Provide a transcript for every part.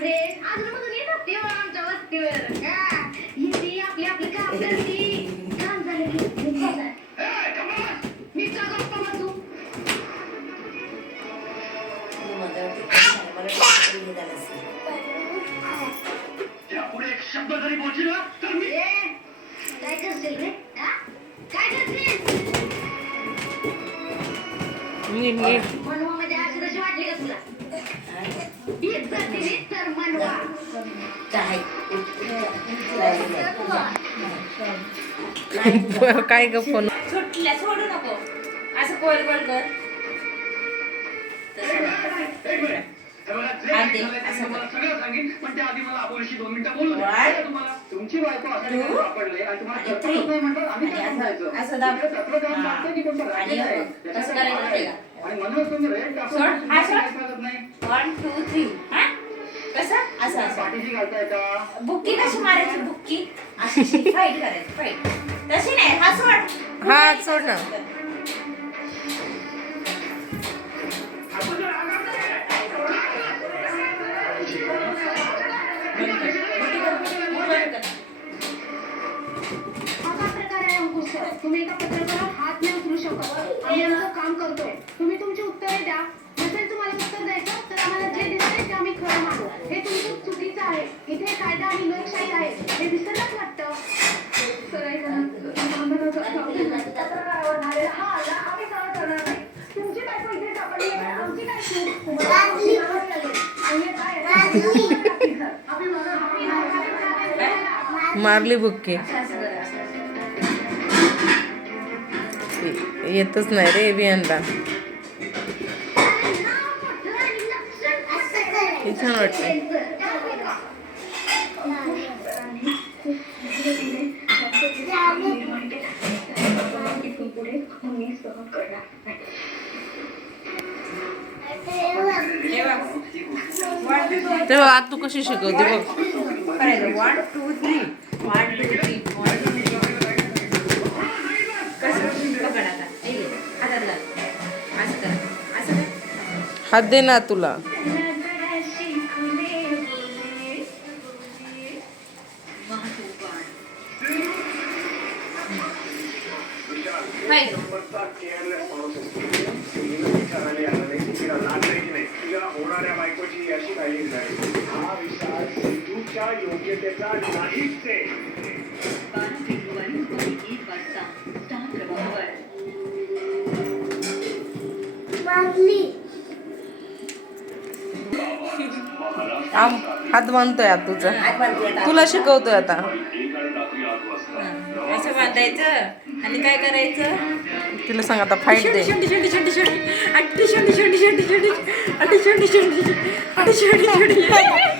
Friend अजूनमधून येत असते हो आमच्या वस्तीवर हा. येते आपली आपली काम करते काम झालं की. मी का गप्पा बसू मला वाटतं हे झालं असेल. यापुढे एक शब्द जरी बोलशील ना तर मी ए, काय करशील रे हा? काय करशील नीट नीट काय ग फोन? सुटल्या सोडू नको. असं कोल कोल कर कसं? असं असं. पाठीशी घालताय का? बुक्की कशी मारायची बुक्की? अशी फाईट करायची फाईट तशी नाही हा सोड. हा, सोड ना. हा काय प्रकार आहे अंकुश सर तुम्ही एका पत्रकारावर हात नाही उचलू शकत. आम्ही आमचं काम करतोय. तुम्ही तुमची उत्तरे द्या. नसेल तुम्हाला उत्तर द्यायचं मारली बुक्की. येतच नाही रे बियांना हे छान वाटते तेव्हा आत तू कशी शिकवते बघ. करायचं? One two three one two three one two three हात दे ना तुला. योग्यतेचा नाहीच. हात बांधतोय आता तुझा. हात बांधतोय आता. तुला शिकवतोय आता. असं बांधायचं आणि काय करायचं? तिला सांग आता फाईट दे. शंडी शंडी शंडी शंडी अट्टी शंडी शंडी शंडी शंडी. अट्टी शंडी शंडी अट्टी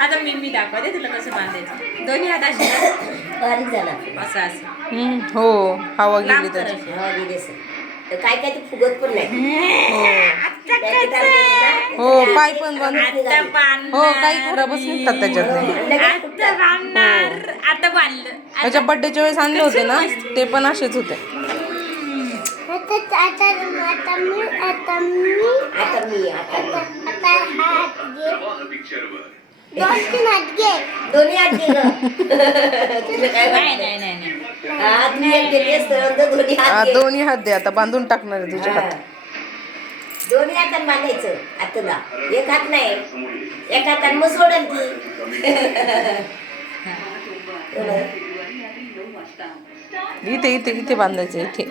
आता मी मी दाखवते तुला कसं बांधायचं. दोन्ही हात असे बारीक झाला. असं असं. हम्म, हो हवा गेली लांब त्याची. करायचं. हा गेली असेल. तर काय काय ते फुगत पण नाही. हो. ना? हो पाय पण बांधणार हो काही खराबच निघतात त्याच्यात. आता बांधणार. आता बांधलं. त्याच्या बड्डेच्या वेळेस आणले होते ना ते पण असेच होते. आता आता आता मी आता मी आता मी आता हात घे. दोन्ही हात दोन्ही हात दोन्ही हात दे आता बांधून टाकणार आहे तुझ्या हात. दोन्ही हातात बांधायचं आतला. एक हात नाही एक हातात मग सोडल ती इथे इथे इथे बांधायचं इथे.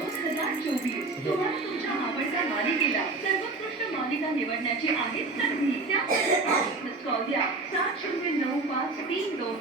निवडण्याची आहे 运动